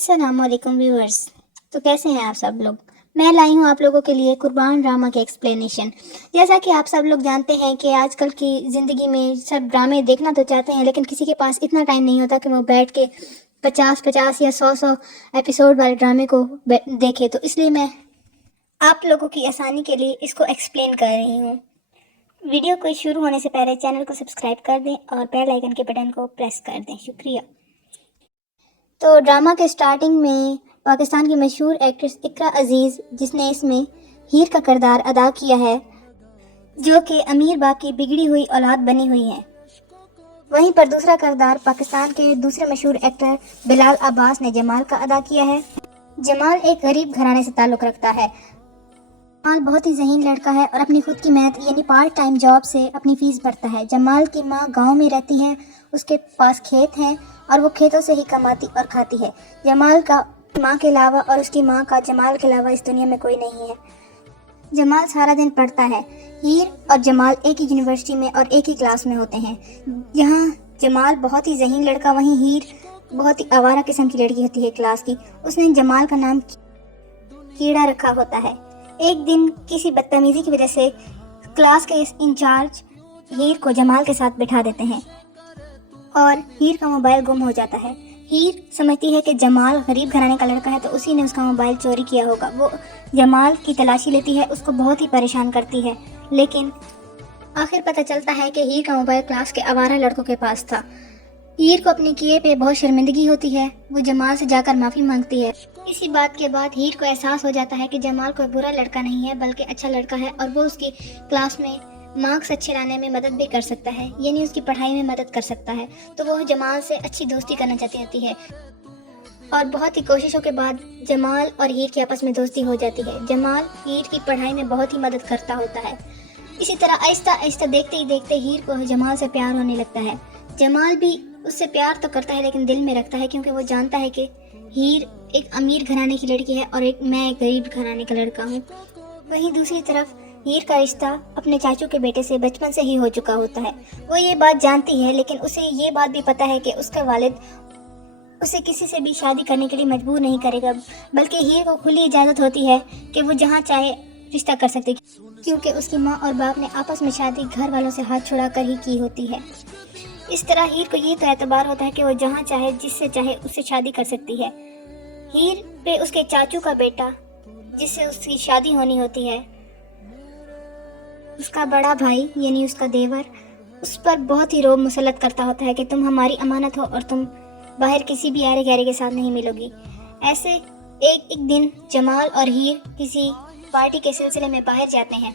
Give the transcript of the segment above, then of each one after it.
अस्सलाम वालेकुम व्यूअर्स। तो कैसे हैं आप सब लोग। मैं लाई हूँ आप लोगों के लिए कुर्बान ड्रामा के एक्सप्लेनेशन। जैसा कि आप सब लोग जानते हैं कि आजकल की ज़िंदगी में सब ड्रामे देखना तो चाहते हैं, लेकिन किसी के पास इतना टाइम नहीं होता कि वो बैठ के 50-50 या 100 एपिसोड वाले ड्रामे को देखे। तो इसलिए मैं आप लोगों की आसानी के लिए इसको एक्सप्लेन कर रही हूँ। वीडियो को शुरू होने से पहले चैनल को सब्सक्राइब कर दें और बेल आइकन के बटन को प्रेस कर दें। शुक्रिया। तो ड्रामा के स्टार्टिंग में पाकिस्तान की मशहूर एक्ट्रेस इकरा अजीज़, जिसने इसमें हीर का किरदार अदा किया है, जो कि अमीर बाप की बिगड़ी हुई औलाद बनी हुई है। वहीं पर दूसरा किरदार पाकिस्तान के दूसरे मशहूर एक्टर बिलाल अब्बास ने जमाल का अदा किया है। जमाल एक गरीब घराने से ताल्लुक़ रखता है। जमाल बहुत ही ज़हीन लड़का है और अपनी खुद की मेहनत यानी पार्ट टाइम जॉब से अपनी फ़ीस भरता है। जमाल की माँ गांव में रहती है, उसके पास खेत हैं और वो खेतों से ही कमाती और खाती है। जमाल का माँ के अलावा और उसकी माँ का जमाल के अलावा इस दुनिया में कोई नहीं है। जमाल सारा दिन पढ़ता है। हीर और जमाल एक ही यूनिवर्सिटी में और एक ही क्लास में होते हैं। यहाँ जमाल बहुत ही ज़हीन लड़का, वहीं हीर बहुत ही आवारा किस्म की लड़की होती है क्लास की। उसने जमाल का नाम कीड़ा रखा होता है। एक दिन किसी बदतमीजी की वजह से क्लास के इंचार्ज हीर को जमाल के साथ बिठा देते हैं और हीर का मोबाइल गुम हो जाता है। हीर समझती है कि जमाल गरीब घराने का लड़का है, तो उसी ने उसका मोबाइल चोरी किया होगा। वो जमाल की तलाशी लेती है, उसको बहुत ही परेशान करती है, लेकिन आखिर पता चलता है कि हीर का मोबाइल क्लास के आवारा लड़कों के पास था। हीर को अपने किए पे बहुत शर्मिंदगी होती है। वो जमाल से जाकर माफ़ी मांगती है। इसी बात के बाद हीर को एहसास हो जाता है कि जमाल कोई बुरा लड़का नहीं है, बल्कि अच्छा लड़का है और वो उसकी क्लास में मार्क्स अच्छे लाने में मदद भी कर सकता है, यानी उसकी पढ़ाई में मदद कर सकता है। तो वो जमाल से अच्छी दोस्ती करना चाहती है और बहुत ही कोशिशों के बाद जमाल और हीर की आपस में दोस्ती हो जाती है। जमाल हीर की पढ़ाई में बहुत ही मदद करता होता है। इसी तरह आहिस्ता आहिस्ता देखते ही देखते हीर को जमाल से प्यार होने लगता है। जमाल भी उससे प्यार तो करता है, लेकिन दिल में रखता है, क्योंकि वो जानता है कि हीर एक अमीर घराने की लड़की है और मैं एक गरीब घराने का लड़का हूँ। वहीं दूसरी तरफ हीर का रिश्ता अपने चाचू के बेटे से बचपन से ही हो चुका होता है। वो ये बात जानती है, लेकिन उसे ये बात भी पता है कि उसका वालिद उसे किसी से भी शादी करने के लिए मजबूर नहीं करेगा, बल्कि हीर को खुली इजाज़त होती है कि वो जहाँ चाहे रिश्ता कर सकती, क्योंकि उसकी माँ और बाप ने आपस में शादी घर वालों से हाथ छुड़ा कर ही की होती है। इस तरह हीर को ये तो एतबार होता है कि वो जहाँ चाहे जिससे चाहे उससे शादी कर सकती है। हीर पे उसके चाचू का बेटा, जिससे उसकी शादी होनी होती है, उसका बड़ा भाई यानी उसका देवर, उस पर बहुत ही रोब मुसल्लत करता होता है कि तुम हमारी अमानत हो और तुम बाहर किसी भी यारे गहरे के साथ नहीं मिलोगी। ऐसे एक दिन जमाल और हीर किसी पार्टी के सिलसिले में बाहर जाते हैं,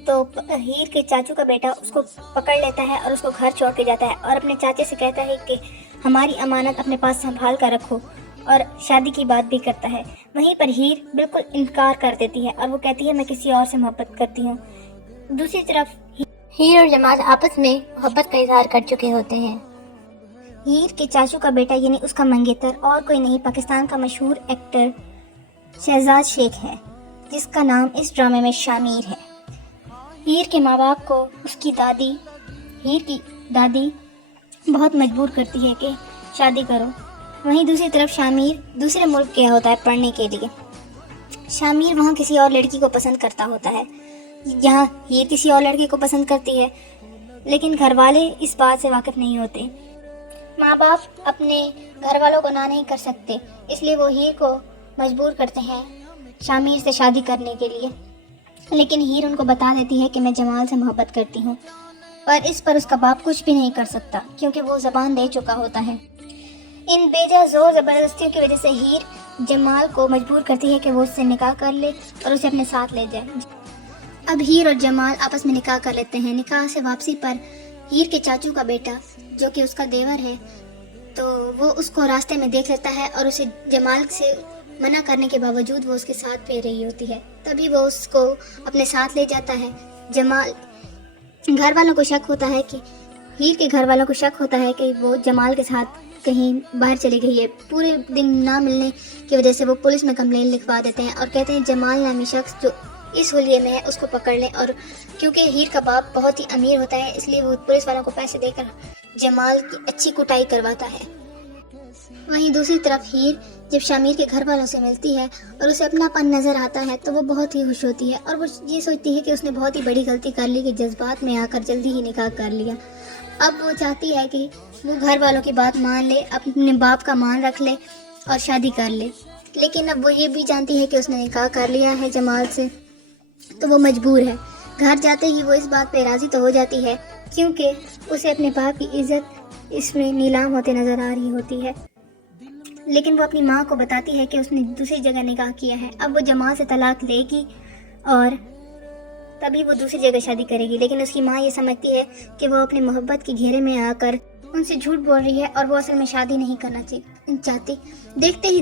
तो हीर के चाचू का बेटा उसको पकड़ लेता है और उसको घर छोड़ के जाता है और अपने चाचे से कहता है कि हमारी अमानत अपने पास संभाल कर रखो, और शादी की बात भी करता है। वहीं पर हीर बिल्कुल इनकार कर देती है और वो कहती है मैं किसी और से मोहब्बत करती हूँ। दूसरी तरफ हीर और जमाल आपस में मोहब्बत का इजहार कर चुके होते हैं। हीर के चाचू का बेटा यानी उसका मंगेतर और कोई नहीं, पाकिस्तान का मशहूर एक्टर शहजाद शेख है, जिसका नाम इस ड्रामे में शामिर है। हीर के माँ बाप को उसकी दादी, हीर की दादी, बहुत मजबूर करती है कि शादी करो। वहीं दूसरी तरफ शामिर दूसरे मुल्क गया होता है पढ़ने के लिए। शामिर वहाँ किसी और लड़की को पसंद करता होता है, यहाँ हीर किसी और लड़के को पसंद करती है, लेकिन घर वाले इस बात से वाकिफ नहीं होते। माँ बाप अपने घर वालों को ना नहीं कर सकते, इसलिए वो हीर को मजबूर करते हैं शामिर से शादी करने के लिए। लेकिन हीर उनको बता देती है कि मैं जमाल से मोहब्बत करती हूँ, पर इस पर उसका बाप कुछ भी नहीं कर सकता, क्योंकि वो ज़बान दे चुका होता है। इन बेजा जोर ज़बरदस्तियों की वजह से हीर जमाल को मजबूर करती है कि वो उससे निकाह कर ले और उसे अपने साथ ले जाए। अब हीर और जमाल आपस में निकाह कर लेते हैं। निकाह से वापसी पर हीर के चाचू का बेटा, जो कि उसका देवर है, तो वो उसको रास्ते में देख लेता है और उसे जमाल से मना करने के बावजूद वो उसके साथ पी रही होती है। तभी वो उसको अपने साथ ले जाता है। जमाल घर वालों को शक होता है कि हीर के घर वालों को शक होता है कि वो जमाल के साथ कहीं बाहर चली गई है। पूरे दिन ना मिलने की वजह से वो पुलिस में कंप्लेन लिखवा देते हैं और कहते हैं जमाल नामी शख्स जो इस हुलिये में है उसको पकड़ लें। और क्योंकि हीर का बाप बहुत ही अमीर होता है, इसलिए वो पुलिस वालों को पैसे देकर जमाल की अच्छी कुटाई करवाता है। वहीं दूसरी तरफ हीर जब शामिर के घर वालों से मिलती है और उसे अपनापन नजर आता है तो वो बहुत ही खुश होती है और वो ये सोचती है कि उसने बहुत ही बड़ी गलती कर ली कि जज्बात में आकर जल्दी ही निकाह कर लिया। अब वो चाहती है कि वो घर वालों की बात मान ले, अपने बाप का मान रख ले और शादी कर ले, लेकिन अब वो ये भी जानती है कि उसने निकाह कर लिया है जमाल से, तो वो मजबूर है। घर जाते ही वो इस बात पे राज़ी तो हो जाती है क्योंकि उसे अपने बाप की इज्जत इसमें नीलाम होते नज़र आ रही होती है, लेकिन वो अपनी माँ को बताती है कि उसने दूसरी जगह निकाह किया है। अब वो जमाल से तलाक लेगी और तभी वो दूसरी जगह शादी करेगी, लेकिन उसकी माँ ये समझती है कि वो अपनी मोहब्बत के घेरे में आकर उनसे झूठ बोल रही है और वो असल में शादी नहीं करना चाहती। देखते ही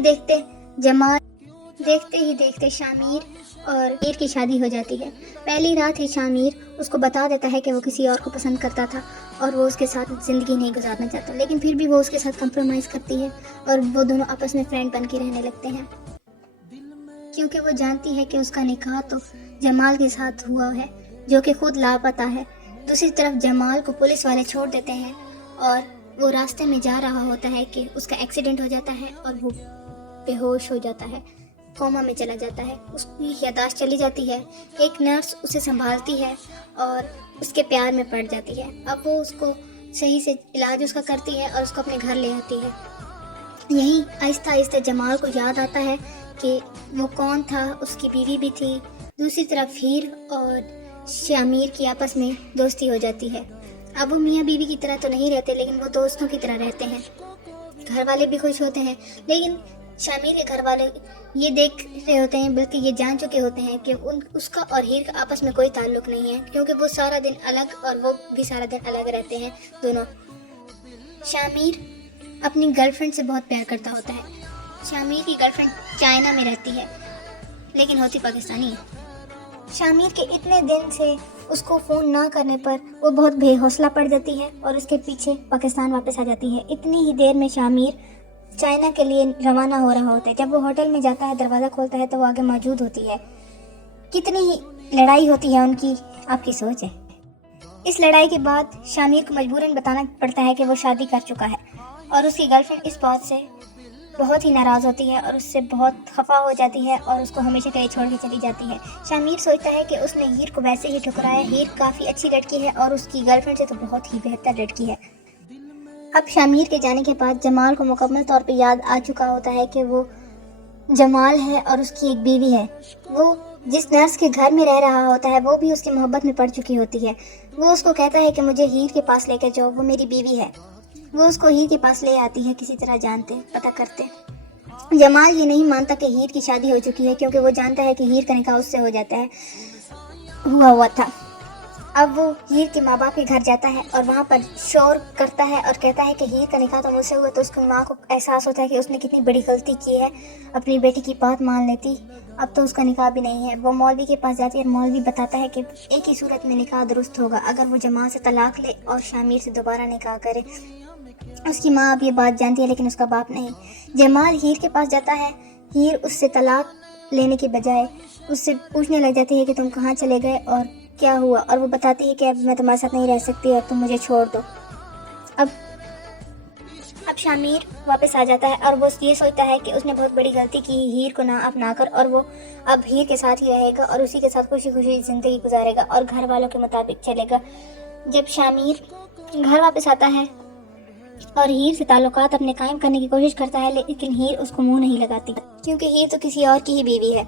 देखते शामिर और हीर की शादी हो जाती है। पहली रात ही शामिर उसको बता देता है कि वो किसी और को पसंद करता था और वो उसके साथ ज़िंदगी नहीं गुजारना चाहता, लेकिन फिर भी वो उसके साथ कंप्रोमाइज़ करती है और वो दोनों आपस में फ्रेंड बन के रहने लगते हैं, क्योंकि वो जानती है कि उसका निकाह तो जमाल के साथ हुआ है जो कि खुद लापता है। दूसरी तरफ जमाल को पुलिस वाले छोड़ देते हैं और वो रास्ते में जा रहा होता है कि उसका एक्सीडेंट हो जाता है और वो बेहोश हो जाता है, कोमा में चला जाता है, उसकी याददाश्त चली जाती है। एक नर्स उसे संभालती है और उसके प्यार में पड़ जाती है। अब वो उसको सही से इलाज उसका करती है और उसको अपने घर ले आती है। यहीं आहिस्ता आहिस्ता जमाल को याद आता है कि वो कौन था, उसकी बीवी भी थी। दूसरी तरफ हीर और शामिर की आपस में दोस्ती हो जाती है। अब वो मियाँ बीवी की तरह तो नहीं रहते, लेकिन वो दोस्तों की तरह रहते हैं। घर वाले भी खुश होते हैं, लेकिन शामिर के घर वाले ये देख रहे होते हैं, बल्कि ये जान चुके होते हैं कि उसका और हीर का आपस में कोई ताल्लुक नहीं है, क्योंकि वो सारा दिन अलग और वो भी सारा दिन अलग रहते हैं दोनों। शामिर अपनी गर्लफ्रेंड से बहुत प्यार करता होता है। शामिर की गर्लफ्रेंड चाइना में रहती है, लेकिन होती पाकिस्तानी है। शामिर के इतने दिन से उसको फ़ोन ना करने पर वो बहुत बेहौसला पड़ जाती है और उसके पीछे पाकिस्तान वापस आ जाती है। इतनी ही देर में शामिर चाइना के लिए रवाना हो रहा होता है। जब वो होटल में जाता है, दरवाज़ा खोलता है तो वो आगे मौजूद होती है। कितनी ही लड़ाई होती है उनकी, आपकी सोच है। इस लड़ाई के बाद शामिर को मजबूरन बताना पड़ता है कि वो शादी कर चुका है और उसकी गर्लफ्रेंड इस बात से बहुत ही नाराज़ होती है और उससे बहुत खफा हो जाती है और उसको हमेशा के लिए छोड़ के चली जाती है। शामिर सोचता है कि उसने हीर को वैसे ही ठुकराया। हीर काफ़ी अच्छी लड़की है और उसकी गर्लफ्रेंड से तो बहुत ही बेहतर लड़की है। अब शामिर के जाने के बाद जमाल को मुकम्मल तौर पे याद आ चुका होता है कि वो जमाल है और उसकी एक बीवी है। वो जिस नर्स के घर में रह रहा होता है वो भी उसकी मोहब्बत में पड़ चुकी होती है। वो उसको कहता है कि मुझे हीर के पास लेकर जाओ, वो मेरी बीवी है। वो उसको हीर के पास ले आती है, किसी तरह जानते पता करते। जमाल ये नहीं मानता कि हीर की शादी हो चुकी है, क्योंकि वो जानता है कि हीर का निकाह उससे हो जाता है, हुआ था। अब वो हीर के माँ बाप के घर जाता है और वहाँ पर शोर करता है और कहता है कि हीर का निकाह तो मुझसे हुआ। तो उसकी माँ को एहसास होता है कि उसने कितनी बड़ी गलती की है, अपनी बेटी की बात मान लेती, अब तो उसका निकाह भी नहीं है। वो मौलवी के पास जाती है और मौलवी बताता है कि एक ही सूरत में निकाह दुरुस्त होगा, अगर वो जमाल से तलाक ले और शामिर से दोबारा निकाह करे। उसकी माँ अब ये बात जानती है, लेकिन उसका बाप नहीं। जमाल हीर के पास जाता है। हीर उससे तलाक लेने के बजाय उससे पूछने लग जाती है कि तुम कहाँ चले गए और क्या हुआ, और वो बताती है कि अब मैं तुम्हारे साथ नहीं रह सकती और तुम मुझे छोड़ दो। अब शामिर वापस आ जाता है और वो ये सोचता है कि उसने बहुत बड़ी गलती की हीर को ना अपना कर, और वो अब हीर के साथ ही रहेगा और उसी के साथ खुशी खुशी ज़िंदगी गुजारेगा और घर वालों के मुताबिक चलेगा। जब शामिर घर वापस आता है और हीर से ताल्लुकात अपने कायम करने की कोशिश करता है, लेकिन हीर उसको मुंह नहीं लगाती, क्योंकि हीर तो किसी और की ही बीवी है।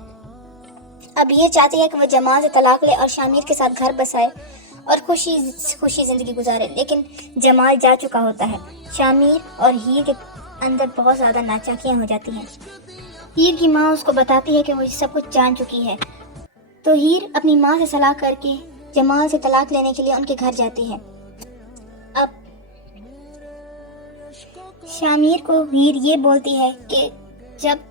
अब हीर चाहती है कि वो जमाल से तलाक ले और शामिर के साथ घर बसाए और खुशी खुशी ज़िंदगी गुजारे, लेकिन जमाल जा चुका होता है। शामिर और हीर के अंदर बहुत ज़्यादा नाचाकियाँ हो जाती हैं। हीर की माँ उसको बताती है कि वो सब कुछ जान चुकी है, तो हीर अपनी माँ से सलाह करके जमाल से तलाक लेने के लिए उनके घर जाती है। अब शामिर को हीर ये बोलती है कि जब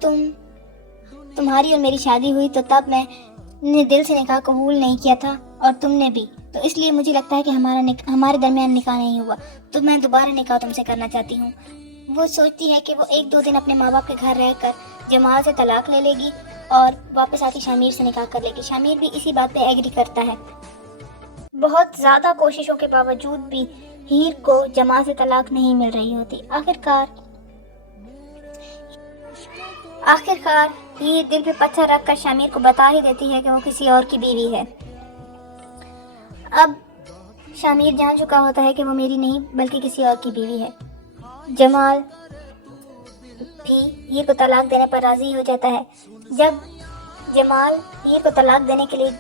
तुम्हारी और मेरी शादी हुई तो तब मैंने दिल से निकाह कबूल नहीं किया था और तुमने भी, तो इसलिए मुझे लगता है कि हमारे दरमियान निकाह नहीं हुआ, तो मैं दोबारा निकाह तुमसे करना चाहती हूँ। वो सोचती है कि वो 1-2 दिन अपने माँ बाप के घर रहकर जमाल से तलाक ले लेगी और वापस आके शामिर से निकाह कर लेगी। शामिर भी इसी बात पे एग्री करता है। बहुत ज़्यादा कोशिशों के बावजूद भी हीर को जमाल से तलाक नहीं मिल रही होती। आखिरकार आखिरकार हीर दिल पे पत्थर रखकर शामिर को बता ही देती है कि वो किसी और की बीवी है। अब शामिर जान चुका होता है कि वो मेरी नहीं बल्कि किसी और की बीवी है। जमाल भी हीर को तलाक देने पर राजी हो जाता है। जब जमाल हीर को तलाक देने के लिए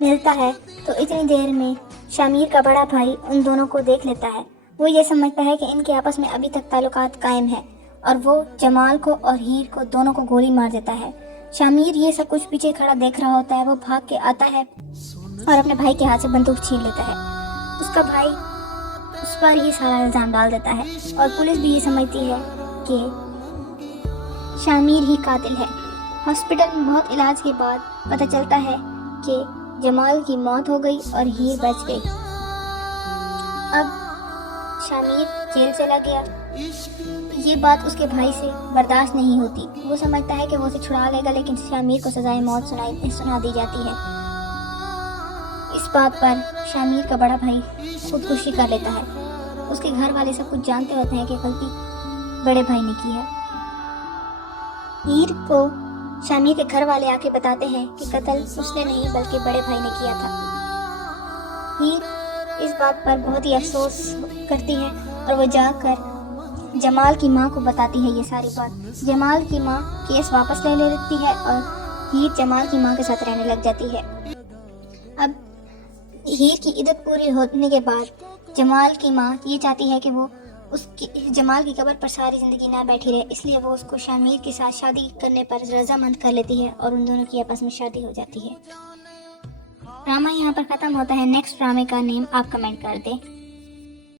मिलता है तो इतनी देर में शामिर का बड़ा भाई उन दोनों को देख लेता है। वो ये समझता है कि इनके आपस में अभी तक ताल्लुकात कायम है और वो जमाल को और हीर को दोनों को गोली मार देता है। शामिर ये सब कुछ पीछे खड़ा देख रहा होता है। वो भाग के आता है और अपने भाई के हाथ से बंदूक छीन लेता है। उसका भाई उस पर ही सारा इल्ज़ाम डाल देता है और पुलिस भी ये समझती है कि शामिर ही कातिल है। हॉस्पिटल में बहुत इलाज के बाद पता चलता है कि जमाल की मौत हो गई और हीर बच गई। अब शामिर जेल चला गया। ये बात उसके भाई से बर्दाश्त नहीं होती। वो समझता है कि वो उसे छुड़ा लेगा, लेकिन शामिर को सजाए मौत सुना दी जाती है। इस बात पर शामिर का बड़ा भाई खुदकुशी कर लेता है। उसके घर वाले सब कुछ जानते होते हैं कि गलती बड़े भाई ने की है। हीर को शामिर के घर वाले आके बताते हैं कि कत्ल उसने नहीं बल्कि बड़े भाई ने किया था। हीर इस बात पर बहुत ही अफसोस करती है और वो जाकर जमाल की माँ को बताती है ये सारी बात। जमाल की माँ केस वापस ले लेती है और हीर जमाल की माँ के साथ रहने लग जाती है। अब हीर की इद्दत पूरी होने के बाद जमाल की माँ ये चाहती है कि वो उसकी जमाल की कब्र पर सारी ज़िंदगी ना बैठी रहे, इसलिए वो उसको शामिर के साथ शादी करने पर रजामंद कर लेती है और उन दोनों की आपस में शादी हो जाती है। ड्रामा यहाँ पर ख़त्म होता है। नेक्स्ट ड्रामे का नेम आप कमेंट कर दें।